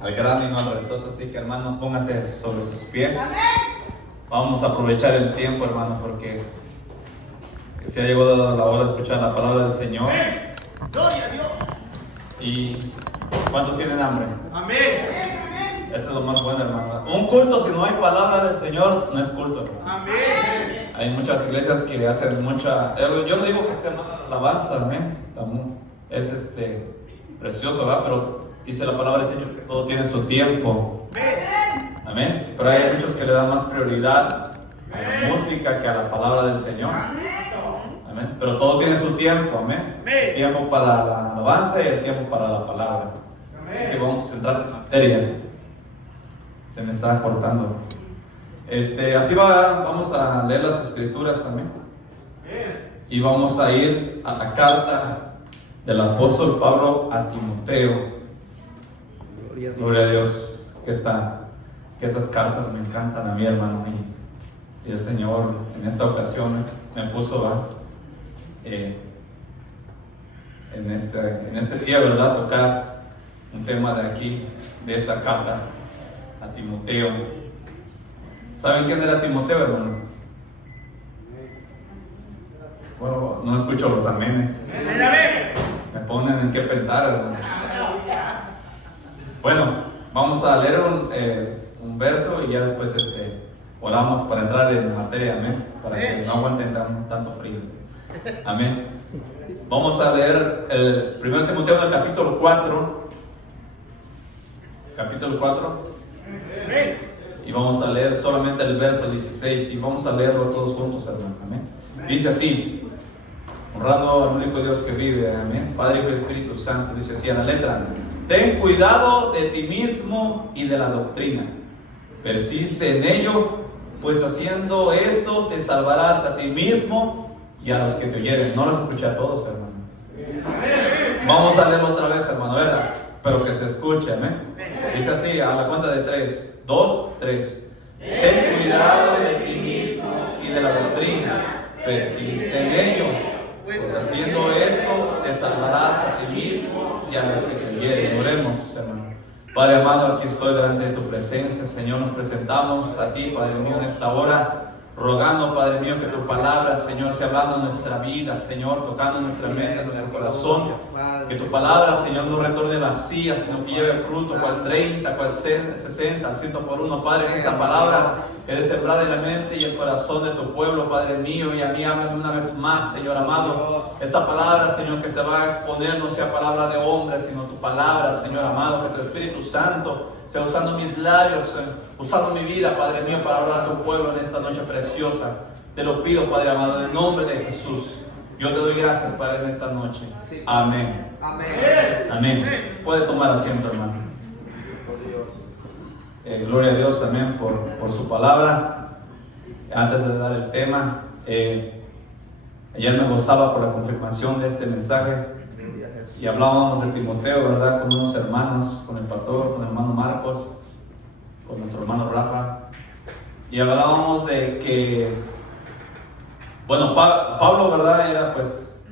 al gran y no al relentoso. Así que, hermano, póngase sobre sus pies. Vamos a aprovechar el tiempo, hermano, porque se ha llegado la hora de escuchar la palabra del Señor. Gloria a Dios. ¿Y cuántos tienen hambre? Amén. Esto es lo más bueno, hermano. Un culto, si no hay palabra del Señor, no es culto, hermano. Amén. Hay muchas iglesias que hacen mucha... Yo no digo que esté mal la alabanza, amén. Es precioso, ¿verdad? Pero dice la palabra del Señor que todo tiene su tiempo. Amén. Pero hay muchos que le dan más prioridad a la música que a la palabra del Señor. Amén. Pero todo tiene su tiempo, amén. El tiempo para la alabanza y el tiempo para la palabra. Así que vamos a entrar en materia. Se me está cortando. Así vamos a leer las escrituras, amén. Y vamos a ir a la carta del apóstol Pablo a Timoteo. Gloria a Dios. Que estas cartas me encantan a mí, hermano. Y el Señor en esta ocasión me puso en este día, ¿verdad? Tocar un tema de aquí, de esta carta a Timoteo. ¿Saben quién era Timoteo, hermano? Bueno, no escucho los amenes. Me ponen en qué pensar, hermano. Bueno, vamos a leer un verso y ya después oramos para entrar en materia, amén. Para que no aguanten tanto frío. Amén. Vamos a leer el 1 Timoteo del capítulo 4. Capítulo 4. Y vamos a leer solamente el verso 16 y vamos a leerlo todos juntos, hermano. Amén. Dice así, honrando al único Dios que vive, amén. Padre, Hijo y Espíritu Santo, dice así a la letra: ten cuidado de ti mismo y de la doctrina. Persiste en ello, pues haciendo esto te salvarás a ti mismo y a los que te oyeren. No los escuché a todos, hermano. Vamos a leerlo otra vez, hermano, ¿verdad? Pero que se escuche, amén. Dice así, a la cuenta de 3. 2, 3. Ten cuidado de ti mismo y de la doctrina. Persiste en ello, pues haciendo esto te salvarás a ti mismo y a los que te oyeren. Oremos, hermano. Padre amado, aquí estoy delante de tu presencia. Señor, nos presentamos a ti, Padre mío, en esta hora, rogando, Padre mío, que tu palabra, Señor, sea hablando en nuestra vida, Señor, tocando nuestra mente, en nuestro corazón. Que tu palabra, Señor, no retorne vacía, sino que lleve fruto, cual 30, cual 60, al 100 por uno. Padre, que esa palabra quede sembrada en la mente y el corazón de tu pueblo, Padre mío, y a mí háblame una vez más, Señor amado. Esta palabra, Señor, que se va a exponer no sea palabra de hombre, sino tu palabra, Señor amado. Que tu Espíritu Santo sea usando mis labios, usando mi vida, Padre mío, para hablar a tu pueblo en esta noche preciosa. Te lo pido, Padre amado, en el nombre de Jesús. Yo te doy gracias, Padre, en esta noche. Amén. Amén. Amén. Puede tomar asiento, hermano. Gloria a Dios, amén, por su palabra. Antes de dar el tema, ayer me gozaba por la confirmación de este mensaje y hablábamos de Timoteo, ¿verdad? Con unos hermanos, con el pastor, con el hermano Marcos, con nuestro hermano Rafa, y hablábamos de que, bueno, Pablo, ¿verdad? Era pues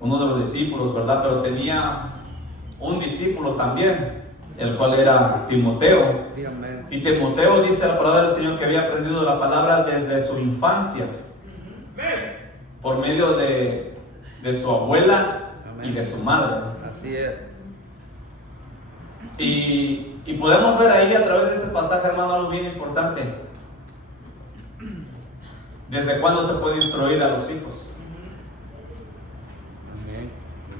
uno de los discípulos, ¿verdad? Pero tenía un discípulo también, el cual era Timoteo. Y Timoteo, dice la palabra del Señor, que había aprendido la palabra desde su infancia, por medio de su abuela y de su madre. Así es. Y podemos ver ahí a través de ese pasaje, hermano, algo bien importante. ¿Desde cuándo se puede instruir a los hijos?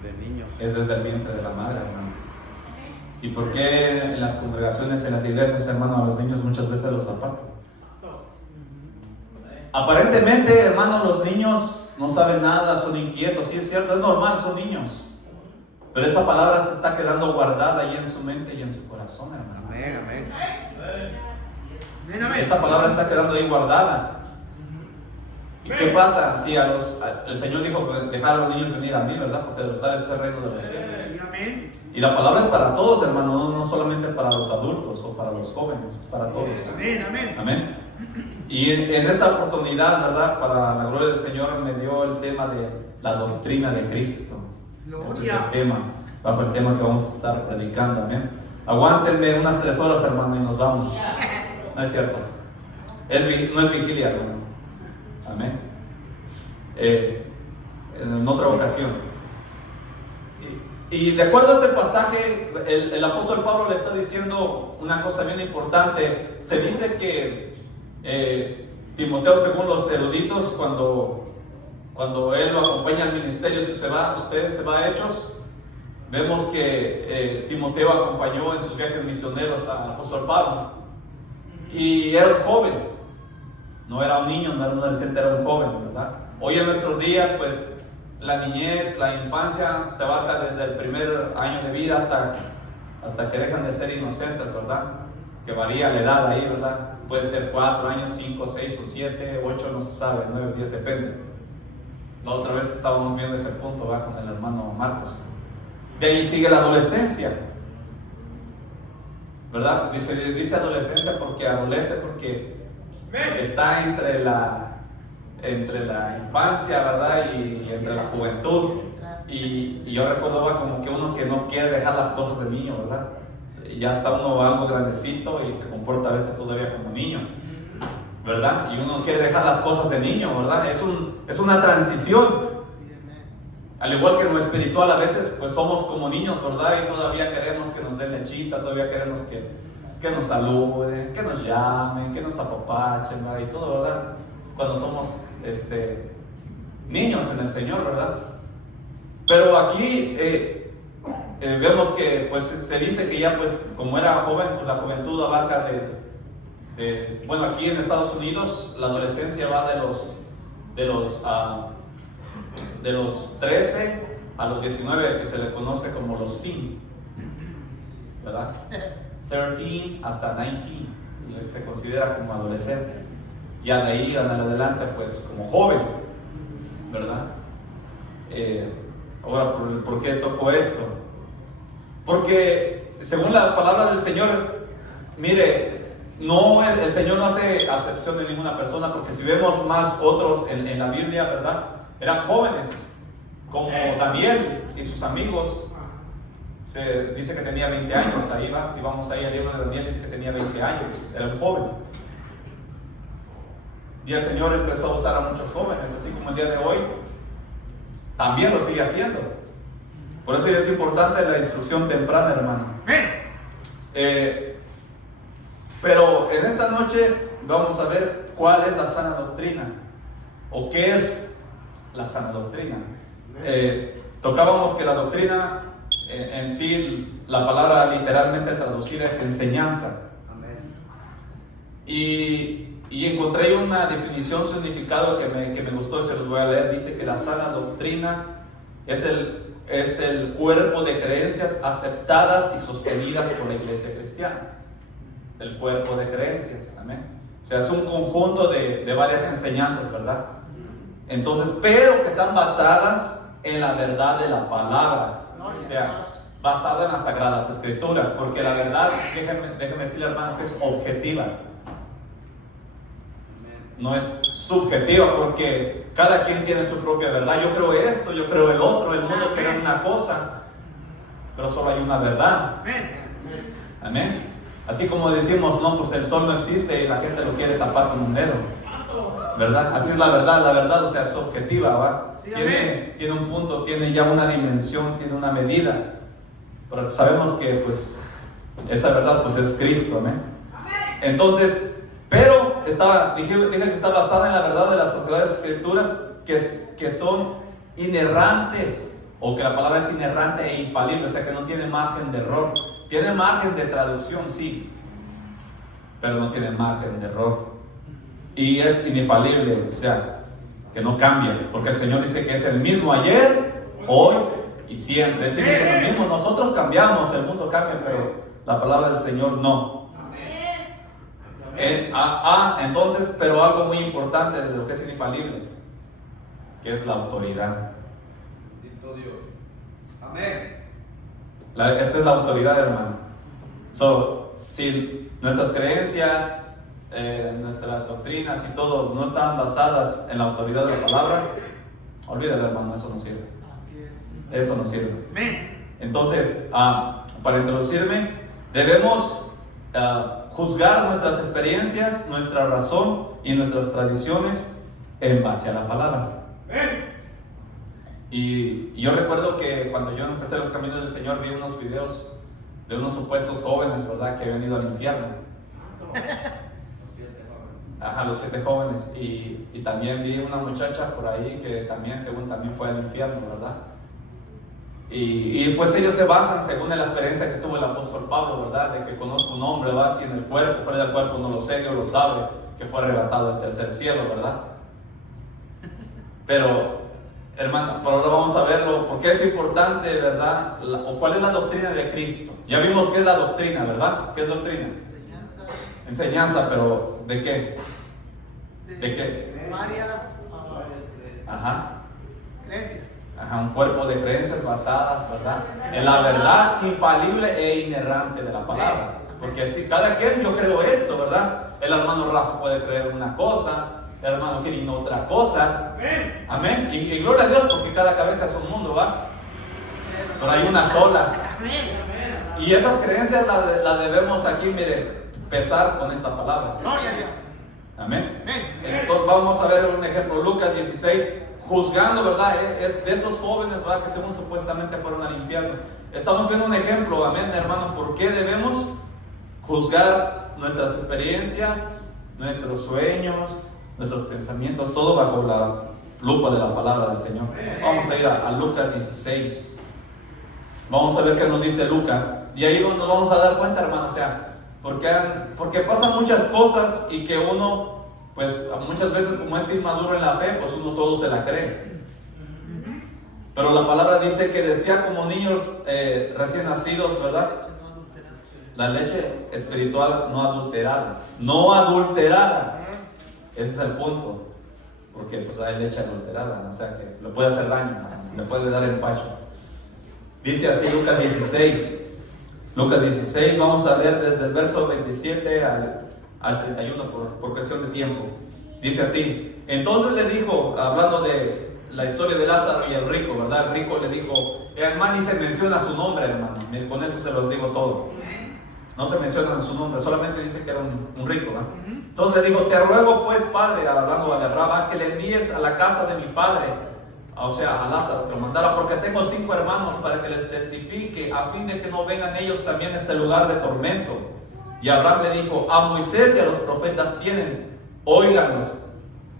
Desde niños. Es desde el vientre de la madre, hermano. ¿Y por qué en las congregaciones, en las iglesias, hermano, a los niños muchas veces los apartan? Aparentemente, hermano, los niños no saben nada, son inquietos, sí es cierto, es normal, son niños. Pero esa palabra se está quedando guardada ahí en su mente y en su corazón, hermano. Amén, amén. Esa palabra está quedando ahí guardada. ¿Y qué pasa? Si el Señor dijo dejar a los niños venir a mí, ¿verdad? Porque de los tales es el reino de los cielos. Y la palabra es para todos, hermano, no solamente para los adultos o para los jóvenes, es para todos. Amén. Y en esta oportunidad, ¿verdad? Para la gloria del Señor me dio el tema de la doctrina de Cristo. Este es el tema, bajo el tema que vamos a estar predicando, amén. Aguántenme unas 3 horas, hermano, y nos vamos. No es cierto. No es vigilia, hermano. Amén. En otra ocasión. Y de acuerdo a este pasaje, el apóstol Pablo le está diciendo una cosa bien importante. Se dice que Timoteo, según los eruditos, cuando él lo acompaña al ministerio, usted se va a Hechos, vemos que Timoteo acompañó en sus viajes misioneros al apóstol Pablo. Y era un joven, no era un niño, no era un adolescente, era un joven, ¿verdad? Hoy en nuestros días, pues, la niñez, la infancia se abarca desde el primer año de vida hasta que dejan de ser inocentes, ¿verdad? Que varía la edad ahí, ¿verdad? Puede ser 4 años, 5, 6 o 7, 8, no se sabe, 9, 10, depende. La otra vez estábamos viendo ese punto, ¿verdad? Con el hermano Marcos. De ahí sigue la adolescencia, ¿verdad? Dice adolescencia porque adolece, porque está entre la infancia, ¿verdad? Y entre la juventud. Y yo recuerdo como que uno que no quiere dejar las cosas de niño, ¿verdad? Y ya está uno algo grandecito y se comporta a veces todavía como niño, ¿verdad? Y uno quiere dejar las cosas de niño, ¿verdad? Es una transición. Al igual que en lo espiritual, a veces pues somos como niños, ¿verdad? Y todavía queremos que nos den lechita, todavía queremos que nos saluden, que nos llamen, que nos apapachen, ¿verdad? Y todo, ¿verdad? Cuando somos niños en el Señor, ¿verdad? Pero aquí vemos que pues se dice que ya pues como era joven, pues la juventud abarca bueno, aquí en Estados Unidos la adolescencia va de los 13 a los 19, que se le conoce como los teen, ¿verdad? 13 hasta 19 se considera como adolescente. Ya de ahí en adelante, pues como joven, ¿verdad? Ahora, ¿por qué toco esto? Porque según la palabra del Señor, mire, el Señor no hace acepción de ninguna persona, porque si vemos más otros en la Biblia, ¿verdad? Eran jóvenes, como Daniel y sus amigos. Se dice que tenía 20 años, ahí va, si vamos ahí al libro de Daniel, dice que tenía 20 años, era un joven. Y el Señor empezó a usar a muchos jóvenes, así como el día de hoy, también lo sigue haciendo. Por eso es importante la instrucción temprana, hermano. Pero en esta noche vamos a ver cuál es la sana doctrina, o qué es la sana doctrina. Tocábamos que la doctrina en sí, la palabra literalmente traducida es enseñanza. Y encontré una definición, un significado que me gustó y se los voy a leer. Dice que la sana doctrina es el cuerpo de creencias aceptadas y sostenidas por la iglesia cristiana. El cuerpo de creencias, amén. O sea, es un conjunto de varias enseñanzas, ¿verdad? Entonces, pero que están basadas en la verdad de la palabra. O sea, basada en las Sagradas Escrituras, porque la verdad, déjeme decirle, hermano, que es objetiva. No es subjetiva, porque cada quien tiene su propia verdad. Yo creo esto, yo creo el otro, el mundo cree una cosa, pero solo hay una verdad. Amén. Así como decimos, no, pues el sol no existe y la gente lo quiere tapar con un dedo, ¿verdad? Así es la verdad, o sea, es objetiva, ¿va? Tiene un punto, tiene ya una dimensión, tiene una medida, pero sabemos que pues esa verdad pues es Cristo, amén. Entonces, pero dije que está basada en la verdad de las Sagradas Escrituras, que son inerrantes, o que la palabra es inerrante e infalible, o sea que no tiene margen de error. Tiene margen de traducción, sí, pero no tiene margen de error. Y es infalible, o sea, que no cambia, porque el Señor dice que es el mismo ayer, hoy y siempre. Es decir, lo mismo, nosotros cambiamos, el mundo cambia, pero la palabra del Señor no. Entonces, pero algo muy importante de lo que es infalible, que es la autoridad. Bendito Dios. Amén. Esta es la autoridad, hermano. Si nuestras creencias, nuestras doctrinas y todo no están basadas en la autoridad de la palabra, olvídalo, hermano, eso no sirve. Eso no sirve. Entonces, para introducirme, Debemos juzgar nuestras experiencias, nuestra razón y nuestras tradiciones en base a la palabra. Y yo recuerdo que cuando yo empecé los caminos del Señor, vi unos videos de unos supuestos jóvenes, ¿verdad?, que habían ido al infierno. Ajá, los 7 jóvenes. Y también vi una muchacha por ahí que también, según también fue al infierno, ¿verdad? Y pues ellos se basan según la experiencia que tuvo el apóstol Pablo, ¿verdad? De que conozco un hombre, va así en el cuerpo, fuera del cuerpo no lo sé, Dios lo sabe, que fue arrebatado al tercer cielo, ¿verdad? Pero, hermano, por ahora vamos a verlo, porque es importante, ¿verdad? O cuál es la doctrina de Cristo. Ya vimos qué es la doctrina, ¿verdad? ¿Qué es doctrina? Enseñanza, pero ¿de qué? ¿De qué? Varias creencias. Ajá, un cuerpo de creencias basadas, ¿verdad?, en la verdad infalible e inerrante de la palabra. Porque si cada quien, yo creo esto, ¿verdad? El hermano Rafa puede creer una cosa, el hermano Kirin otra cosa. Amén. Y gloria a Dios, porque cada cabeza es un mundo, ¿va? Pero hay una sola. Y esas creencias las debemos aquí, mire, pesar con esta palabra. Gloria a Dios. Amén. Entonces vamos a ver un ejemplo, Lucas 16, juzgando, ¿verdad?, de estos jóvenes, ¿verdad?, que según supuestamente fueron al infierno. Estamos viendo un ejemplo, amén, hermano, por qué debemos juzgar nuestras experiencias, nuestros sueños, nuestros pensamientos, todo bajo la lupa de la palabra del Señor. Vamos a ir a Lucas 16. Vamos a ver qué nos dice Lucas. Y ahí nos vamos a dar cuenta, hermano, o sea, porque pasan muchas cosas y que uno, pues muchas veces, como es inmaduro en la fe, pues uno todo se la cree. Pero la palabra dice que decía como niños recién nacidos, ¿verdad? La leche espiritual no adulterada. No adulterada. Ese es el punto. Porque pues hay leche adulterada, ¿no? O sea que le puede hacer daño, le puede dar empacho. Dice así Lucas 16. Lucas 16, vamos a leer desde el verso 27 al 31 por cuestión de tiempo. Dice así: entonces le dijo, hablando de la historia de Lázaro y el rico, ¿verdad? El rico le dijo, hermano, ni se menciona su nombre, hermano. Con eso se los digo todo. No se menciona su nombre, solamente dice que era un rico, ¿verdad? Entonces le dijo, te ruego pues, padre, hablando de Abraham, que le envíes a la casa de mi padre, o sea, a Lázaro, que lo mandara, porque tengo 5 hermanos, para que les testifique, a fin de que no vengan ellos también a este lugar de tormento. Y Abraham le dijo, a Moisés y a los profetas tienen, óiganlos.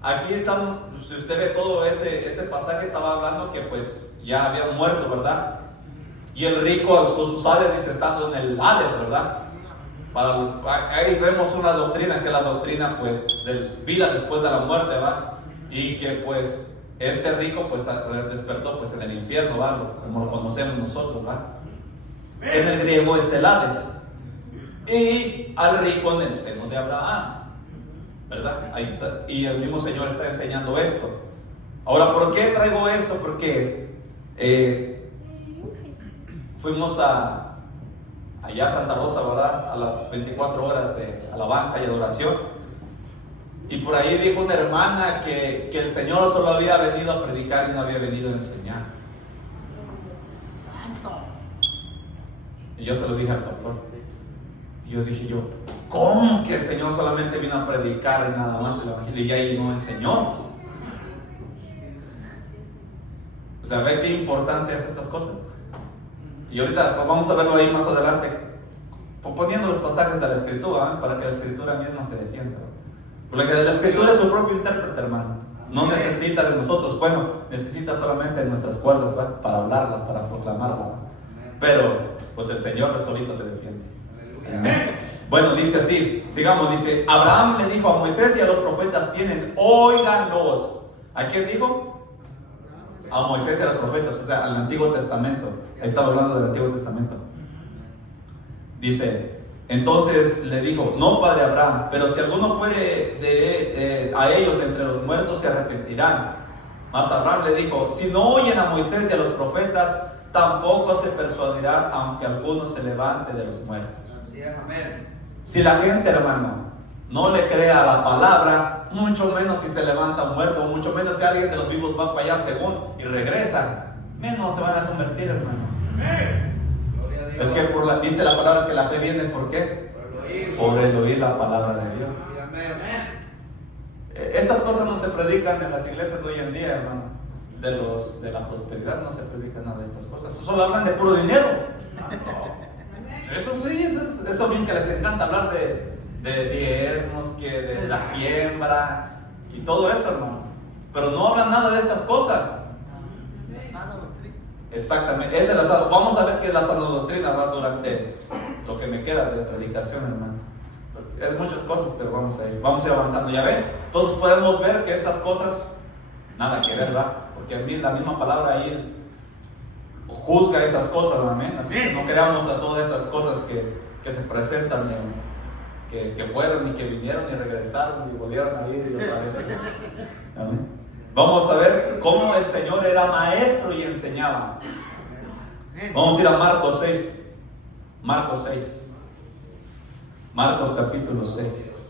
Aquí están, si usted ve todo ese pasaje, estaba hablando que pues ya habían muerto, ¿verdad? Y el rico alzó sus Hades, dice, estando en el Hades, ¿verdad? Ahí vemos una doctrina, que es la doctrina pues de vida después de la muerte, ¿verdad? Y que pues este rico pues despertó pues en el infierno, ¿verdad? Como lo conocemos nosotros, ¿verdad? En el griego es el Hades. Y al rico en el seno de Abraham, ¿verdad? Ahí está. Y el mismo Señor está enseñando esto. Ahora, ¿por qué traigo esto? Porque fuimos allá a Santa Rosa, ¿verdad? A las 24 horas de alabanza y adoración. Y por ahí dijo una hermana que el Señor solo había venido a predicar y no había venido a enseñar. Y yo se lo dije al pastor. Y yo dije ¿cómo que el Señor solamente vino a predicar y nada más el evangelio y ahí no enseñó? O sea, ve qué importante es estas cosas. Y ahorita vamos a verlo ahí más adelante, poniendo los pasajes de la Escritura, para que la Escritura misma se defienda. Porque la Escritura es su propio intérprete, hermano. No necesita de nosotros, bueno, necesita solamente de nuestras cuerdas, ¿va? Para hablarla, para proclamarla, ¿va? Pero pues el Señor solito se defiende. Amén. Bueno, dice así, sigamos, dice, Abraham le dijo a Moisés y a los profetas tienen, óiganlos. ¿A quién dijo? A Moisés y a los profetas, o sea, al Antiguo Testamento. Ahí estaba hablando del Antiguo Testamento. Dice, entonces le dijo, no, padre Abraham, pero si alguno fuere a ellos entre los muertos se arrepentirán. Mas Abraham le dijo, si no oyen a Moisés y a los profetas, tampoco se persuadirán, aunque alguno se levante de los muertos. Así es, amén. Si la gente, hermano, no le cree a la palabra, mucho menos si se levanta un muerto, o mucho menos si alguien de los vivos va para allá según y regresa, menos se van a convertir, hermano. Gloria a Es que dice la palabra que la fe viene, ¿por qué? Por el oír la palabra de Dios. Estas cosas no se predican en las iglesias de hoy en día, hermano. De la prosperidad no se predica nada de estas cosas. Solo hablan de puro dinero. Eso sí, eso bien que les encanta hablar de diezmos, que de la siembra y todo eso, hermano. Pero no hablan nada de estas cosas. Exactamente, vamos a ver qué es la sana doctrina, ¿verdad? Durante lo que me queda de predicación, hermano. Es muchas cosas, pero vamos a ir avanzando. Ya ven, entonces podemos ver que estas cosas nada que ver, ¿verdad? Porque a mí la misma palabra ahí juzga esas cosas, amén. Así que no creamos a todas esas cosas que se presentan, que fueron y que vinieron y regresaron y volvieron a ir y otra vez. Amén. Vamos a ver cómo el Señor era maestro y enseñaba. Vamos a ir a Marcos 6. Marcos capítulo 6.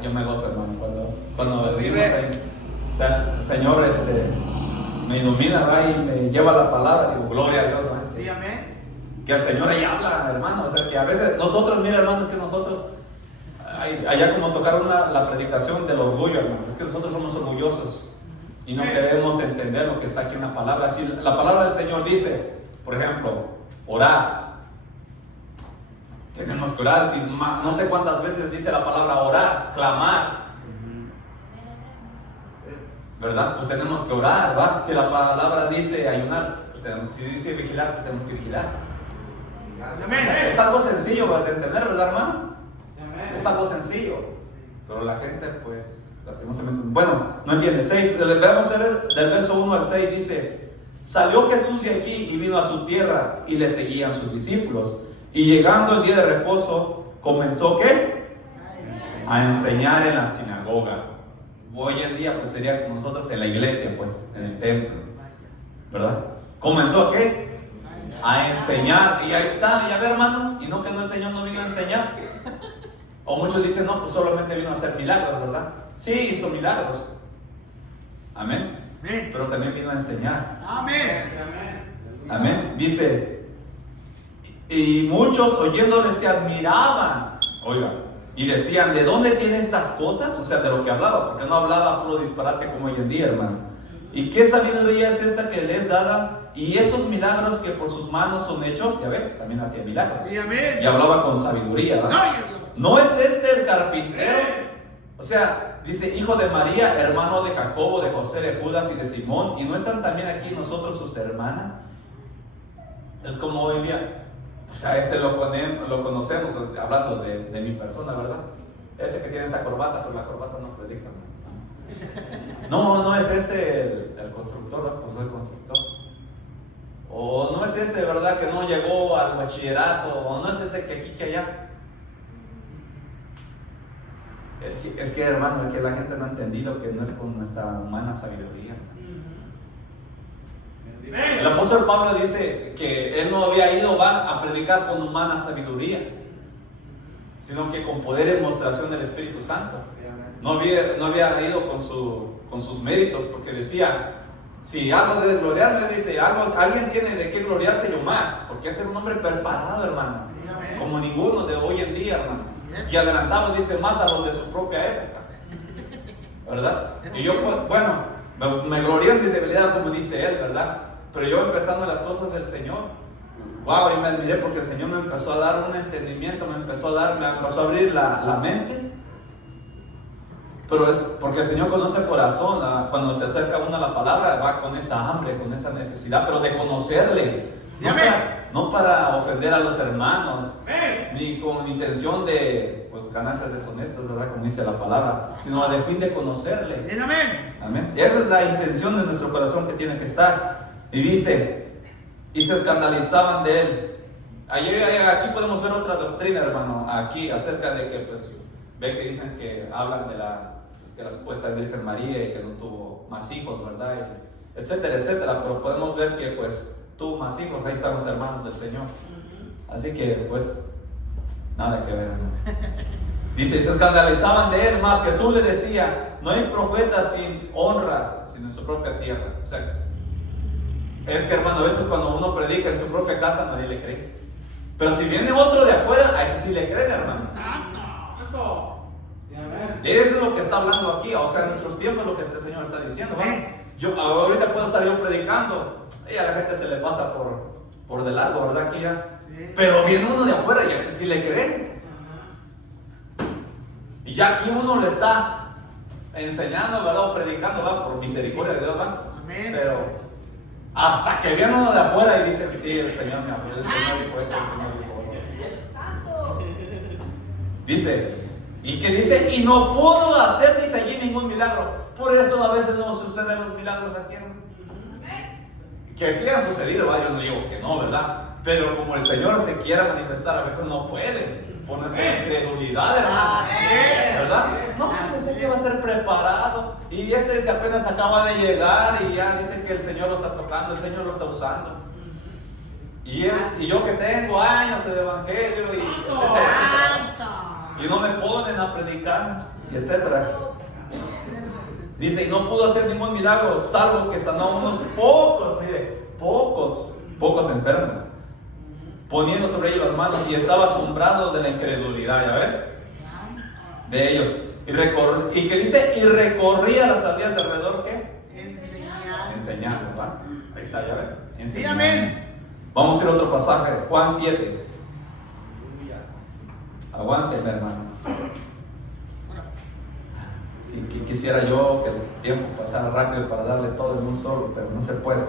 Yo me gozo, hermano, cuando vivimos ahí. O sea, el Señor me ilumina, ¿va? Y me lleva la palabra. Digo, gloria a Dios, ¿va? Sí, amén. Que el Señor ahí habla, hermano. O sea, que a veces nosotros, mira, hermanos, que nosotros allá como tocaron la predicación del orgullo, hermano. Es que nosotros somos orgullosos y no queremos entender lo que está aquí en la palabra. Si la palabra del Señor dice, por ejemplo, orar, tenemos que orar. Si no sé cuántas veces dice la palabra orar, clamar, ¿verdad? Pues tenemos que orar, ¿va? Si la palabra dice ayunar, pues si dice vigilar, pues tenemos que vigilar. Es algo sencillo de entender, ¿verdad, hermano? Es algo sencillo, pero la gente, pues, lastimosamente, bueno, no entiende. 6, vamos a ver del verso 1 al 6, dice: salió Jesús de allí y vino a su tierra, y le seguían sus discípulos. Y llegando el día de reposo, comenzó, ¿qué? A enseñar en la sinagoga. Hoy en día, pues, sería como nosotros en la iglesia, pues, en el templo, ¿verdad? ¿Comenzó a qué? A enseñar, y ahí está, ya ve, hermano, y no que no, el Señor no vino a enseñar. O muchos dicen, no, pues solamente vino a hacer milagros, ¿verdad? Sí, hizo milagros. Amén. Pero también vino a enseñar. Amén. Dice, y muchos oyéndole se admiraban, oiga, y decían, ¿de dónde tiene estas cosas? O sea, de lo que hablaba, porque no hablaba puro disparate como hoy en día, hermano. ¿Y qué sabiduría es esta que les dada? Y estos milagros que por sus manos son hechos, ya ve, también hacía milagros. Sí, amén. Y hablaba con sabiduría, ¿verdad? ¿No es este el carpintero? O sea, dice, hijo de María, hermano de Jacobo, de José, de Judas y de Simón. ¿Y no están también aquí nosotros sus hermanas? Es como hoy en día, o sea, lo conocemos, hablando de mi persona, ¿verdad? Ese que tiene esa corbata, pero la corbata no predica. No es ese el constructor, ¿verdad? Pues el constructor. O no es ese, ¿verdad? Que no llegó al bachillerato. O no es ese que aquí, que allá. Es que, hermano, es que la gente no ha entendido que no es con nuestra humana sabiduría. El apóstol Pablo dice que él no había ido a predicar con humana sabiduría, sino que con poder y demostración del Espíritu Santo. No había ido con sus méritos, porque decía, si algo de gloriarme, dice, alguien tiene de qué gloriarse yo más, porque es un hombre preparado, hermano, como ninguno de hoy en día, hermano. Y adelantado, dice, más a los de su propia época, ¿verdad? Y yo, pues, bueno, me glorío en mis debilidades, como dice él, ¿verdad? Pero yo empezando las cosas del Señor, wow, y me admiré porque el Señor me empezó a dar un entendimiento, me empezó a abrir la mente. Pero es porque el Señor conoce el corazón. Cuando se acerca uno a la palabra, va con esa hambre, con esa necesidad, pero de conocerle. No para ofender a los hermanos, ni con intención de, pues, ganancias deshonestas, ¿verdad? Como dice la palabra, sino a fin de conocerle. Amén. Y esa es la intención de nuestro corazón que tiene que estar. Y dice, y se escandalizaban de él. Aquí podemos ver otra doctrina, hermano, aquí acerca de que, pues, ve que dicen que hablan de que la supuesta Virgen María y que no tuvo más hijos, ¿verdad? Etcétera, etcétera. Pero podemos ver que, pues, tuvo más hijos. Ahí están los hermanos del Señor. Así que, pues, nada que ver, hermano. Dice, se escandalizaban de él, más Jesús le decía, no hay profeta sin honra, sino en su propia tierra. O sea, Es que, hermano, a veces cuando uno predica en su propia casa nadie le cree. Pero si viene otro de afuera, a ese sí le creen, hermano. Y eso es lo que está hablando aquí. O sea, en nuestros tiempos lo que este Señor está diciendo, ¿verdad? Yo ahorita puedo estar yo predicando y a la gente se le pasa por de largo, ¿verdad? Aquí ya. Pero viene uno de afuera y a ese sí le creen. Y ya aquí uno le está enseñando, ¿verdad? O predicando, ¿verdad? Por misericordia de Dios, ¿verdad? Pero hasta que viene uno de afuera y dicen, sí, el Señor me habló, el Señor dijo esto, el Señor dijo otro. Dice, y que dice, y no pudo hacer, dice allí, ningún milagro. Por eso a veces no suceden los milagros aquí, hermano. Que sí han sucedido, ¿verdad? Yo no digo que no, ¿verdad? Pero como el Señor se quiera manifestar, a veces no puede. Por nuestra incredulidad, hermano. ¿Verdad? No, pues ese que va a ser preparado. Y ese apenas acaba de llegar y ya dice que el Señor lo está tocando, el Señor lo está usando. Y yo que tengo años de evangelio y etcétera. Y no me ponen a predicar, y etcétera. Dice, y no pudo hacer ningún milagro, salvo que sanó a unos pocos, mire, pocos enfermos, poniendo sobre ellos las manos, y estaba asombrado de la incredulidad, ¿ya ven? De ellos. Y que dice, y recorría las aldeas de alrededor, ¿qué? Enseñando, ¿va? Ahí está, ¿ya ven? Enseñando. Vamos a ir a otro pasaje, Juan 7. Aguántenme, hermano. Y quisiera yo que el tiempo pasara rápido para darle todo en un solo, pero no se puede.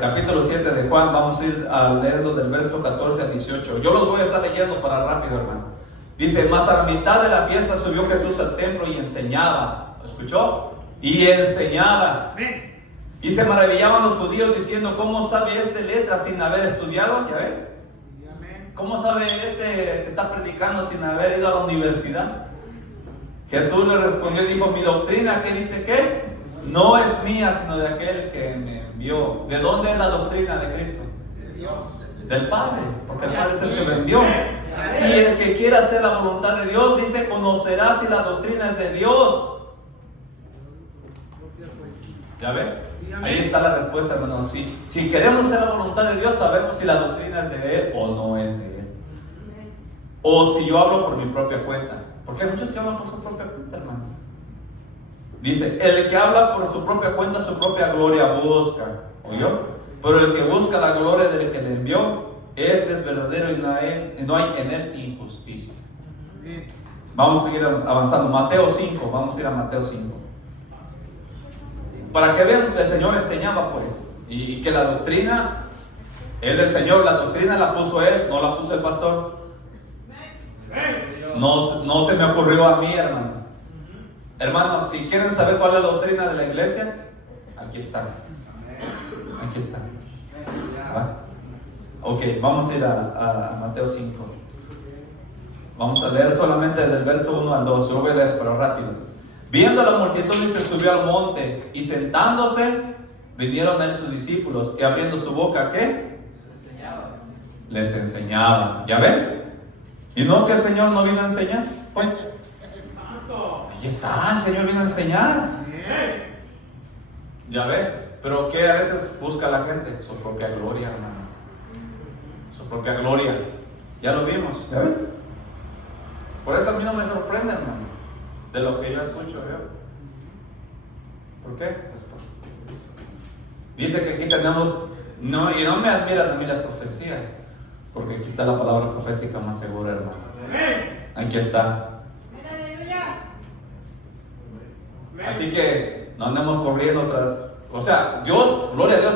Capítulo 7 de Juan, vamos a ir a leerlo del verso 14 al 18. Yo los voy a estar leyendo para rápido, hermano. Dice, mas a la mitad de la fiesta subió Jesús al templo y enseñaba. ¿Lo escuchó? Y enseñaba. Y se maravillaban los judíos diciendo, ¿cómo sabe este letra sin haber estudiado? ¿Ya ve? ¿Cómo sabe este que está predicando sin haber ido a la universidad? Jesús le respondió y dijo, mi doctrina, ¿qué dice qué? No es mía, sino de aquel que me envió. ¿De dónde es la doctrina de Cristo? De Dios. Del Padre, porque el Padre es el que me envió. Y el que quiera hacer la voluntad de Dios, dice, conocerá si la doctrina es de Dios. ¿Ya ve? Ahí está la respuesta, hermano. Si queremos hacer la voluntad de Dios, sabemos si la doctrina es de Él o no es de Él. O si yo hablo por mi propia cuenta. Porque hay muchos que hablan por su propia cuenta, hermano. Dice, el que habla por su propia cuenta, su propia gloria busca. ¿Oyó? Pero el que busca la gloria del que le envió, este es verdadero y no hay en él injusticia. Vamos a seguir avanzando. Mateo 5, vamos a ir a Mateo 5. Para que vean que el Señor enseñaba, pues. Y que la doctrina es del Señor, la doctrina la puso Él, no la puso el pastor. No se me ocurrió a mí, hermano. Hermanos, si quieren saber cuál es la doctrina de la iglesia, aquí está. Aquí está. ¿Va? Ok, vamos a ir a Mateo 5. Vamos a leer solamente del verso 1 al 2. Yo voy a leer, pero rápido. Viendo la multitud, se subió al monte y sentándose, vinieron a él sus discípulos y abriendo su boca, ¿qué? Les enseñaba. ¿Ya ven? ¿Y no que el Señor no vino a enseñar? Pues ahí está, el Señor vino a enseñar. ¿Ya ve? Pero ¿qué a veces busca la gente? Su propia gloria, hermano. Su propia gloria. Ya lo vimos, ¿ya ven? Por eso a mí no me sorprende, hermano, de lo que yo escucho, ¿veo? ¿Por qué? Pues dice que aquí tenemos, y no me admiran a mí las profecías, porque aquí está la palabra profética más segura, hermano. Aquí está. Así que no andemos corriendo tras, o sea, Dios, gloria a Dios,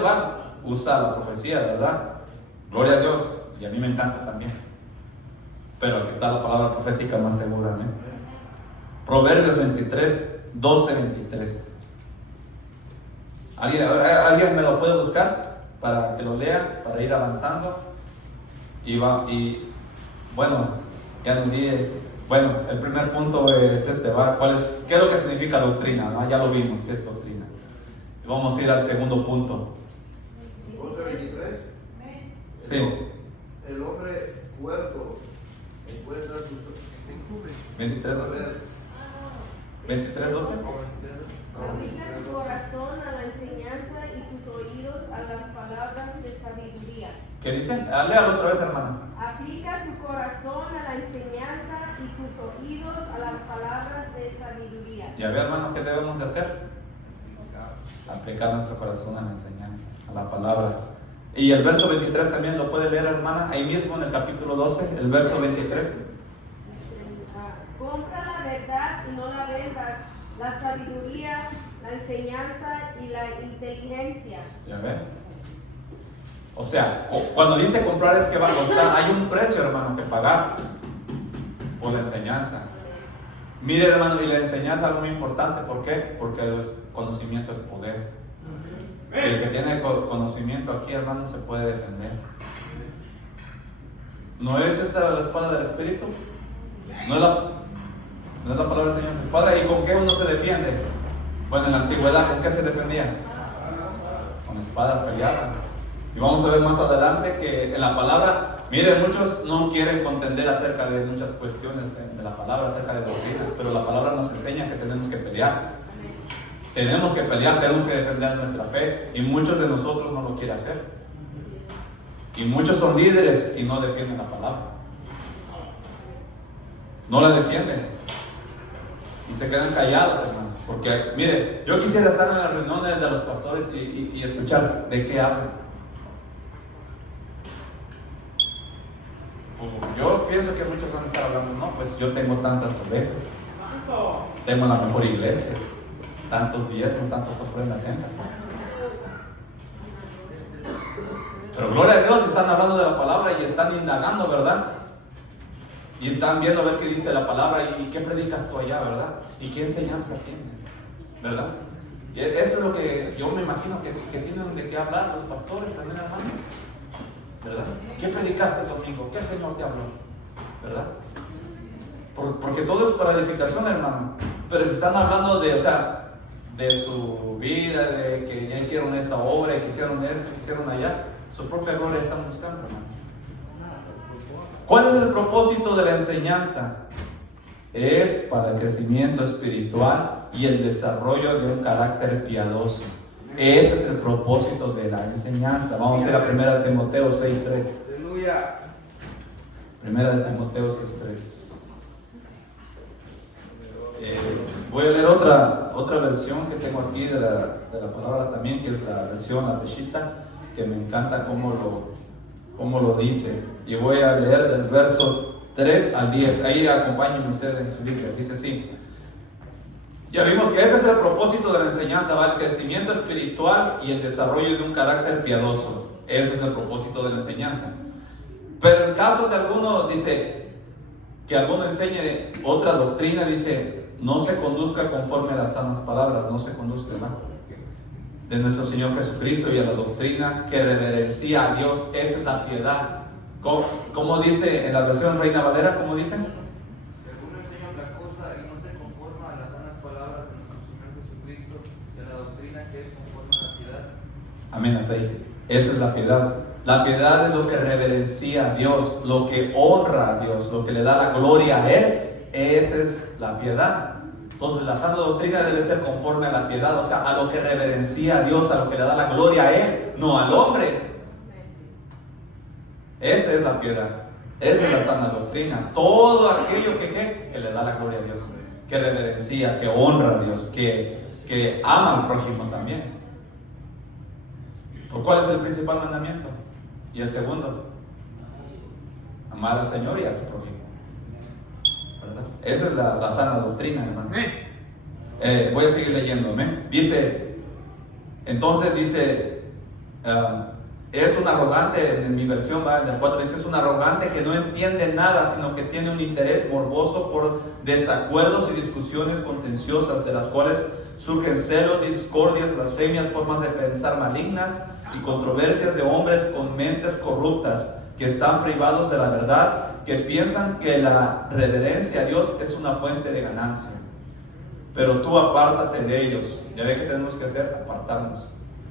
usa la profecía, ¿verdad? Gloria a Dios, y a mí me encanta también. Pero aquí está la palabra profética más segura, ¿eh? Proverbios 23, 12, 23. ¿Alguien me lo puede buscar para que lo lea, para ir avanzando? Y bueno, ya nos dije, bueno, el primer punto es este, ¿va? ¿Qué es lo que significa doctrina? ¿No? Ya lo vimos, ¿qué es doctrina? Y vamos a ir al segundo punto. 12:23. Sí. El hombre huerto encuentra sus 23, 12. 23:12. Aplica tu corazón a la enseñanza y tus oídos a las palabras de sabiduría. ¿Qué dice? Léalo otra vez, hermano. Aplica tu corazón a la enseñanza y tus oídos a las palabras de sabiduría. Ya ve, hermano, ¿qué debemos de hacer? Aplicar nuestro corazón a la enseñanza, a la palabra. Y el verso 23 también lo puede leer, hermana, ahí mismo en el capítulo 12, el verso 23. Compra la verdad y no la vendas, la sabiduría, la enseñanza y la inteligencia. Ya ve. O sea, cuando dice comprar es que va a costar, hay un precio, hermano, que pagar por la enseñanza. Mire, hermano, y la enseñanza es algo muy importante. ¿Por qué? Porque el conocimiento es poder. El que tiene conocimiento aquí, hermano, se puede defender. ¿No es esta la espada del Espíritu? ¿No es la palabra del Señor su espada? ¿Y con qué uno se defiende? Bueno, en la antigüedad, ¿con qué se defendía? Con espada peleada. Y vamos a ver más adelante que en la palabra, miren, muchos no quieren contender acerca de muchas cuestiones de la palabra, acerca de doctrinas, pero la palabra nos enseña que tenemos que pelear. Tenemos que pelear, tenemos que defender nuestra fe, y muchos de nosotros no lo quieren hacer. Y muchos son líderes y no defienden la palabra. No la defienden. Y se quedan callados, hermano. Porque, mire, yo quisiera estar en las reuniones de los pastores y escuchar de qué hablan. Yo pienso que muchos van a estar hablando, no, pues yo tengo tantas ovejas, tengo la mejor iglesia, tantos diezmos, tantas ofrendas entran. Pero gloria a Dios, están hablando de la palabra y están indagando, ¿verdad? Y están viendo a ver qué dice la palabra y qué predicas tú allá, ¿verdad? Y qué enseñanza tienen, ¿verdad? Y eso es lo que yo me imagino que tienen de qué hablar los pastores también, hermano, ¿verdad? ¿Qué predicaste el domingo? ¿Qué el Señor te habló? ¿Verdad? Porque todo es para edificación, hermano. Pero si están hablando de, o sea, de su vida, de que ya hicieron esta obra, que hicieron esto, que hicieron allá, su propia gloria están buscando, hermano. ¿Cuál es el propósito de la enseñanza? Es para el crecimiento espiritual y el desarrollo de un carácter piadoso. Ese es el propósito de la enseñanza. Vamos a ir a 1 Timoteo 6:3. Aleluya. 1 Timoteo 6:3. Voy a leer otra versión que tengo aquí de la palabra también, que es la versión, la Peshitta, que me encanta cómo lo dice. Y voy a leer del verso 3 al 10. Ahí acompáñenme ustedes en su Biblia. Dice así. Ya vimos que este es el propósito de la enseñanza, ¿va? El crecimiento espiritual y el desarrollo de un carácter piadoso. Ese es el propósito de la enseñanza. Pero en caso de alguno, dice, que alguno enseñe otra doctrina, dice, no se conduzca conforme a las sanas palabras, no se conduzca, ¿no? De nuestro Señor Jesucristo y a la doctrina que reverencia a Dios. Esa es la piedad. ¿Cómo dice en la versión Reina Valera? ¿Cómo dice? Amén, hasta ahí. Esa es la piedad. La piedad es lo que reverencia a Dios, lo que honra a Dios, lo que le da la gloria a Él. Esa es la piedad. Entonces la sana doctrina debe ser conforme a la piedad, o sea, a lo que reverencia a Dios, a lo que le da la gloria a Él, no al hombre. Esa es la piedad. Esa es la sana doctrina. Todo aquello que le da la gloria a Dios, que reverencia, que honra a Dios, que ama al prójimo también. ¿Cuál es el principal mandamiento? Y el segundo, amar al Señor y a tu prójimo, ¿verdad? Esa es la sana doctrina, hermano. Voy a seguir leyendo. Dice, entonces dice, es un arrogante, en mi versión, en el 4 dice, es un arrogante que no entiende nada, sino que tiene un interés morboso por desacuerdos y discusiones contenciosas, de las cuales surgen celos, discordias, blasfemias, formas de pensar malignas y controversias de hombres con mentes corruptas, que están privados de la verdad, que piensan que la reverencia a Dios es una fuente de ganancia. Pero tú apártate de ellos. Ya ve que tenemos que hacer, apartarnos,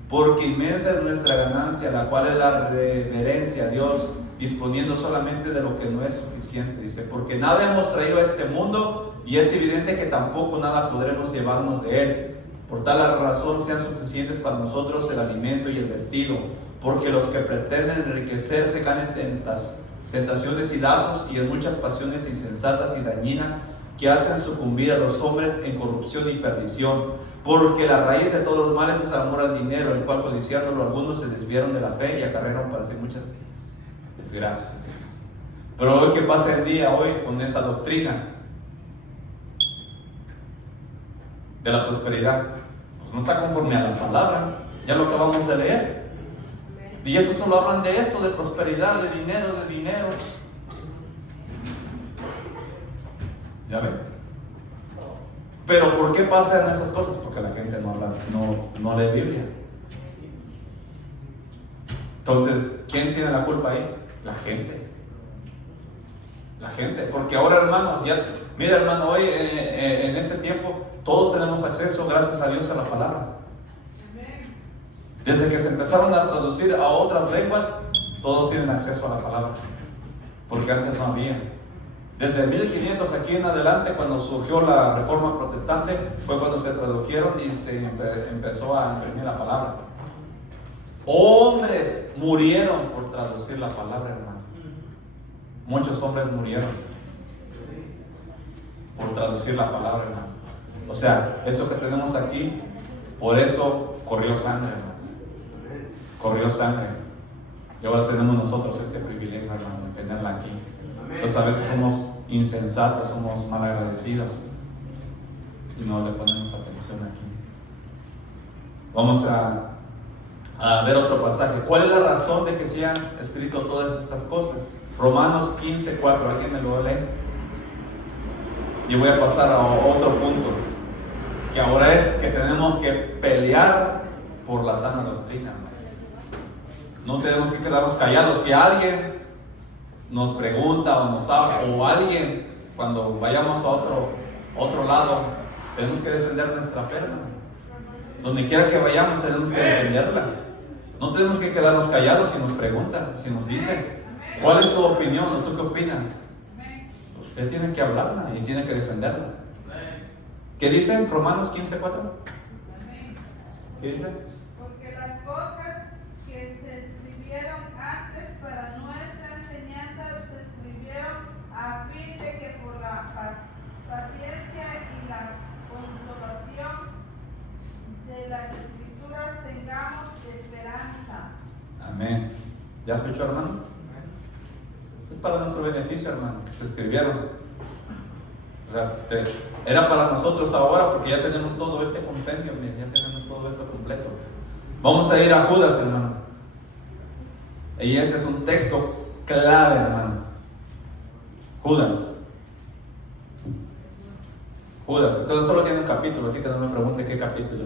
porque inmensa es nuestra ganancia, la cual es la reverencia a Dios, disponiendo solamente de lo que no es suficiente. Dice, porque nada hemos traído a este mundo y es evidente que tampoco nada podremos llevarnos de él. Por tal razón sean suficientes para nosotros el alimento y el vestido, porque los que pretenden enriquecerse caen en tentaciones y lazos y en muchas pasiones insensatas y dañinas que hacen sucumbir a los hombres en corrupción y perdición. Porque la raíz de todos los males es el amor al dinero, el cual codiciándolo algunos se desviaron de la fe y acarrearon para sí muchas desgracias. Pero hoy, ¿qué pasa el día hoy con esa doctrina de la prosperidad? Pues no está conforme a la palabra, ya lo acabamos de leer. Y eso solo hablan de eso, de prosperidad, de dinero. ¿Ya ven? Pero ¿por qué pasan esas cosas? Porque la gente no lee Biblia. Entonces, ¿quién tiene la culpa ahí? La gente. La gente. Porque ahora, hermanos, mira, hermano, hoy en este tiempo todos tenemos acceso, gracias a Dios, a la palabra. Desde que se empezaron a traducir a otras lenguas, todos tienen acceso a la palabra. Porque antes no había. Desde 1500 aquí en adelante, cuando surgió la Reforma Protestante, fue cuando se tradujeron y se empezó a imprimir la palabra. Hombres murieron por traducir la palabra, hermano. Muchos hombres murieron por traducir la palabra, hermano. O sea, esto que tenemos aquí, por esto corrió sangre, hermano. Corrió sangre. Y ahora tenemos nosotros este privilegio, hermano, de tenerla aquí. Entonces a veces somos insensatos, somos malagradecidos y no le ponemos atención aquí. Vamos a ver otro pasaje. ¿Cuál es la razón de que se han escrito todas estas cosas? Romanos 15:4, ¿alguien me lo lee? Y voy a pasar a otro punto, que ahora es que tenemos que pelear por la sana doctrina. No tenemos que quedarnos callados. Si alguien nos pregunta o nos habla, o alguien, cuando vayamos a otro lado, tenemos que defender nuestra fe, hermano. Donde quiera que vayamos tenemos que defenderla. No tenemos que quedarnos callados si nos preguntan, si nos dicen ¿cuál es su opinión? ¿O tú qué opinas? Usted tiene que hablarla y tiene que defenderla. ¿Qué dice Romanos 15:4? ¿Qué dice? Porque las cosas que se escribieron antes para nuestra enseñanza se escribieron a fin de que por la paciencia y la consolación de las escrituras tengamos esperanza. Amén. ¿Ya escuchó, hermano? Es para nuestro beneficio, hermano, que se escribieron. O sea, era para nosotros ahora porque ya tenemos todo este compendio, ya tenemos todo esto completo. Vamos a ir a Judas, hermano. Y este es un texto clave, hermano. Judas. Entonces solo tiene un capítulo, así que no me pregunte qué capítulo.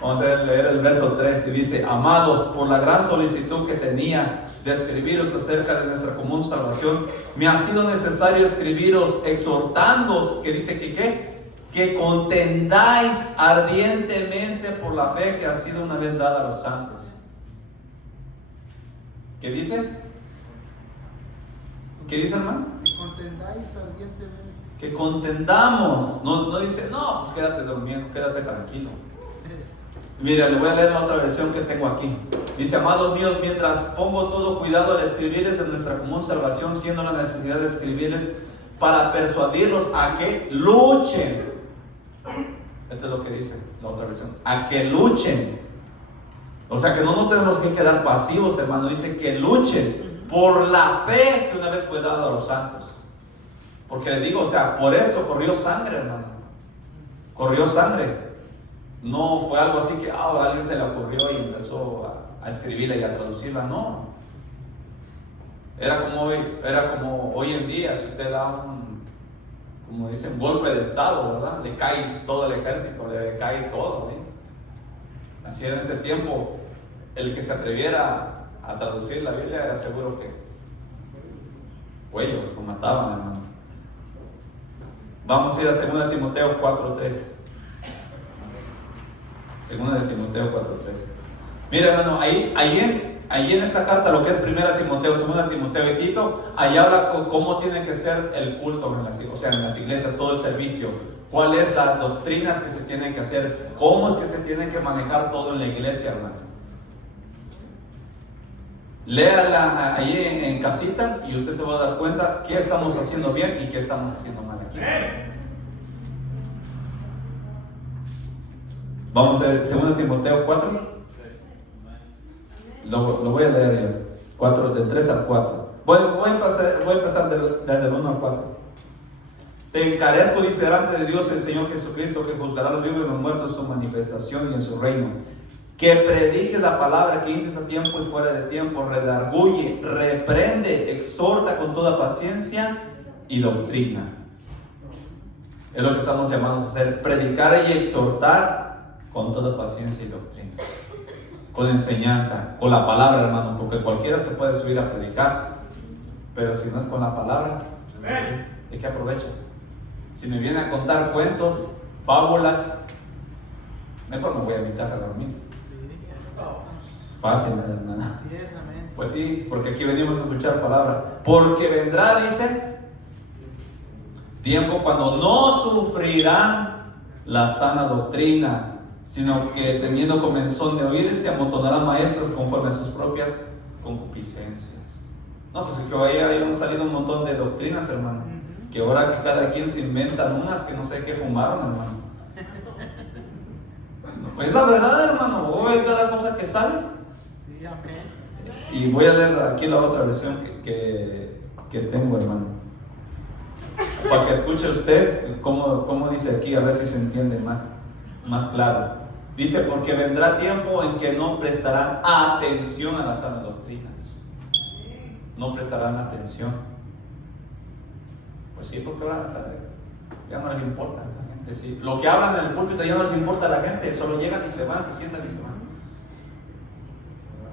Vamos a leer el verso 3 y dice: Amados, por la gran solicitud que tenía de escribiros acerca de nuestra común salvación, me ha sido necesario escribiros exhortándoos, que dice que contendáis ardientemente por la fe que ha sido una vez dada a los santos. ¿Qué dice? ¿Qué dice, hermano? Que contendáis ardientemente. Que contendamos. No dice, no, pues quédate durmiendo, quédate tranquilo. Mira, le voy a leer la otra versión que tengo aquí. Dice: amados míos, mientras pongo todo cuidado al escribirles de nuestra común salvación, siendo la necesidad de escribirles para persuadirlos a que luchen. Esto es lo que dice la otra versión: a que luchen. O sea, que no nos tenemos que quedar pasivos, hermano. Dice que luchen por la fe que una vez fue dada a los santos. Porque le digo, o sea, por esto corrió sangre, hermano. Corrió sangre. No fue algo así que a alguien se le ocurrió y empezó a escribirla y a traducirla. No. Era como hoy en día, si usted da como dicen, golpe de estado, ¿verdad? Le cae todo el ejército, le cae todo, ¿eh? Así era en ese tiempo. El que se atreviera a traducir la Biblia era seguro que cuello, lo mataban, hermano. Vamos a ir a 2 Timoteo 4:3. 2 Timoteo 4:3. Mira, hermano, ahí allí en esta carta, lo que es 1 Timoteo, 2 Timoteo y Tito, ahí habla cómo tiene que ser el culto en las iglesias, todo el servicio, cuáles las doctrinas que se tienen que hacer, cómo es que se tiene que manejar todo en la iglesia, hermano. Léala ahí en casita y usted se va a dar cuenta qué estamos haciendo bien y qué estamos haciendo mal aquí. Vamos a ver 2 Timoteo 4. Lo voy a leer yo. 4, del 3 al 4. Voy a empezar desde el 1 al 4. Te encarezco, dice, delante de Dios el Señor Jesucristo, que juzgará a los vivos y los muertos en su manifestación y en su reino. Que prediques la palabra, que dices a tiempo y fuera de tiempo, redarguye, reprende, exhorta con toda paciencia y doctrina. Es lo que estamos llamados a hacer, predicar y exhortar con toda paciencia y doctrina, con enseñanza, con la palabra, hermano, porque cualquiera se puede subir a predicar, pero si no es con la palabra, pues, ¿de qué aprovecho? Si me viene a contar cuentos, fábulas, mejor me voy a mi casa a dormir. Fácil, hermano. Pues sí, porque aquí venimos a escuchar palabra. Porque vendrá, dice, tiempo cuando no sufrirán la sana doctrina, sino que teniendo comezón de oír, se amontonarán maestros conforme a sus propias concupiscencias. No, pues que hoy han salido un montón de doctrinas, hermano, que ahora que cada quien se inventan unas que no sé qué fumaron, hermano. No, es la verdad, hermano, hoy cada cosa que sale. Y voy a leer aquí la otra versión que tengo, hermano, para que escuche usted cómo dice aquí, a ver si se entiende más claro. Dice, porque vendrá tiempo en que no prestarán atención a la sana doctrina. No prestarán atención. Pues sí, porque ahora ya no les importa a la gente. Sí. Lo que hablan en el púlpito ya no les importa a la gente, solo llegan y se van, se sientan y se van.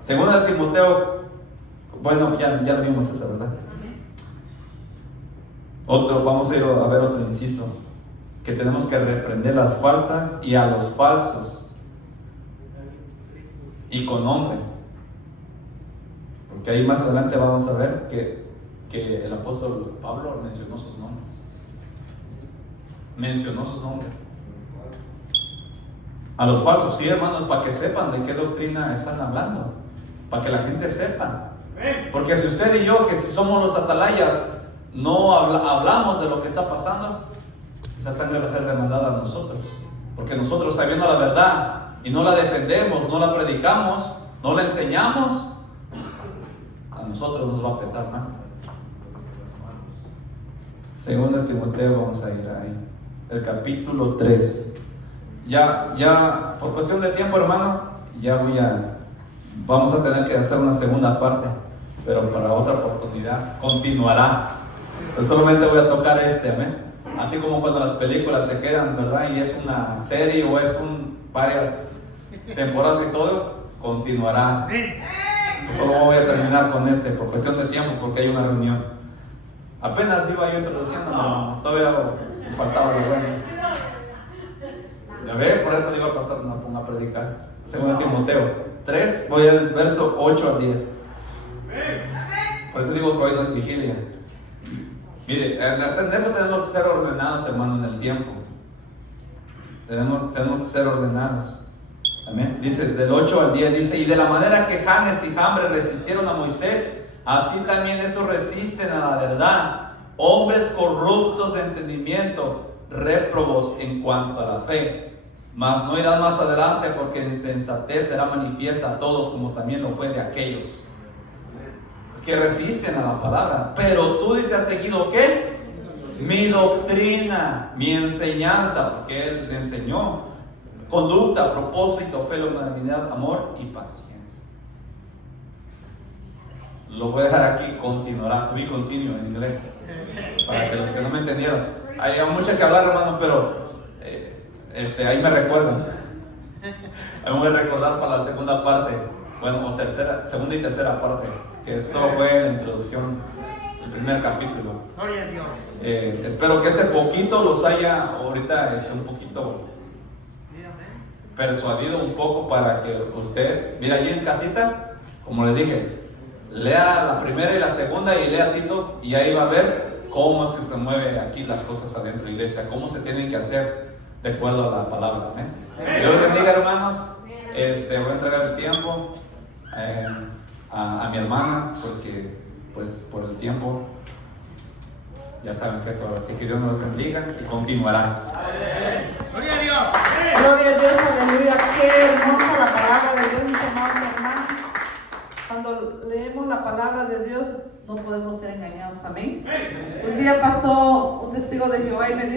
2 Timoteo, bueno, ya lo vimos eso, ¿verdad? Vamos a ir a ver otro inciso, que tenemos que reprender las falsas y a los falsos, y con nombre, porque ahí más adelante vamos a ver que el apóstol Pablo mencionó sus nombres. A los falsos, sí, hermanos, para que sepan de qué doctrina están hablando, para que la gente sepa. Porque si usted y yo, que si somos los atalayas, no hablamos de lo que está pasando, esa sangre va a ser demandada a nosotros. Porque nosotros, sabiendo la verdad y no la defendemos, no la predicamos, no la enseñamos, a nosotros nos va a pesar más. 2 Timoteo, vamos a ir ahí, el capítulo 3. Ya por cuestión de tiempo, hermano, vamos a tener que hacer una segunda parte, pero para otra oportunidad continuará. Pero solamente voy a tocar amén. Así como cuando las películas se quedan, ¿verdad? Y es una serie o es varias temporadas y todo, continuará. Pues solo voy a terminar con por cuestión de tiempo, porque hay una reunión. Apenas iba yo introduciendo, hermano, todavía me faltaba lo bueno. ¿Ya ve? Por eso le iba a pasar a predicar. 2 Timoteo 3, voy al verso 8 al 10. Por eso digo que hoy no es vigilia. Mire, en eso tenemos que ser ordenados, hermano, en el tiempo. Tenemos que ser ordenados. Amén. Dice, del 8 al 10, dice, y de la manera que Janes y Jambres resistieron a Moisés, así también estos resisten a la verdad. Hombres corruptos de entendimiento, réprobos en cuanto a la fe. Mas no irán más adelante, porque insensatez será manifiesta a todos, como también lo fue de aquellos. Es que resisten a la palabra. Pero tú, dice, has seguido ¿qué? Mi doctrina, mi enseñanza, porque él le enseñó. Conducta, propósito, fe, longanimidad, amor y paciencia. Lo voy a dejar aquí, continuará, to be continue en inglés, para que los que no me entendieron. Hay mucho que hablar, hermano, pero ahí me recuerdan. Ahí me voy a recordar para la segunda parte, bueno, segunda y tercera parte, que solo fue la introducción, el primer capítulo. Gloria a Dios. Espero que poquito los haya ahorita un poquito persuadido un poco, para que usted, mira, allí en casita, como les dije, lea la primera y la segunda y lea Tito y ahí va a ver cómo es que se mueve aquí las cosas adentro de la iglesia, cómo se tienen que hacer de acuerdo a la palabra. Dios les bendiga, hermanos. Voy a entregar el tiempo a mi hermana porque pues por el tiempo ya saben que es hora, así que Dios nos bendiga y continuará. Gloria a Dios. Gloria a Dios, aleluya. Qué hermosa la palabra de Dios, mis amados hermanos. Cuando leemos la palabra de Dios, no podemos ser engañados. Amén. Un día pasó un testigo de Jehová y me dijo: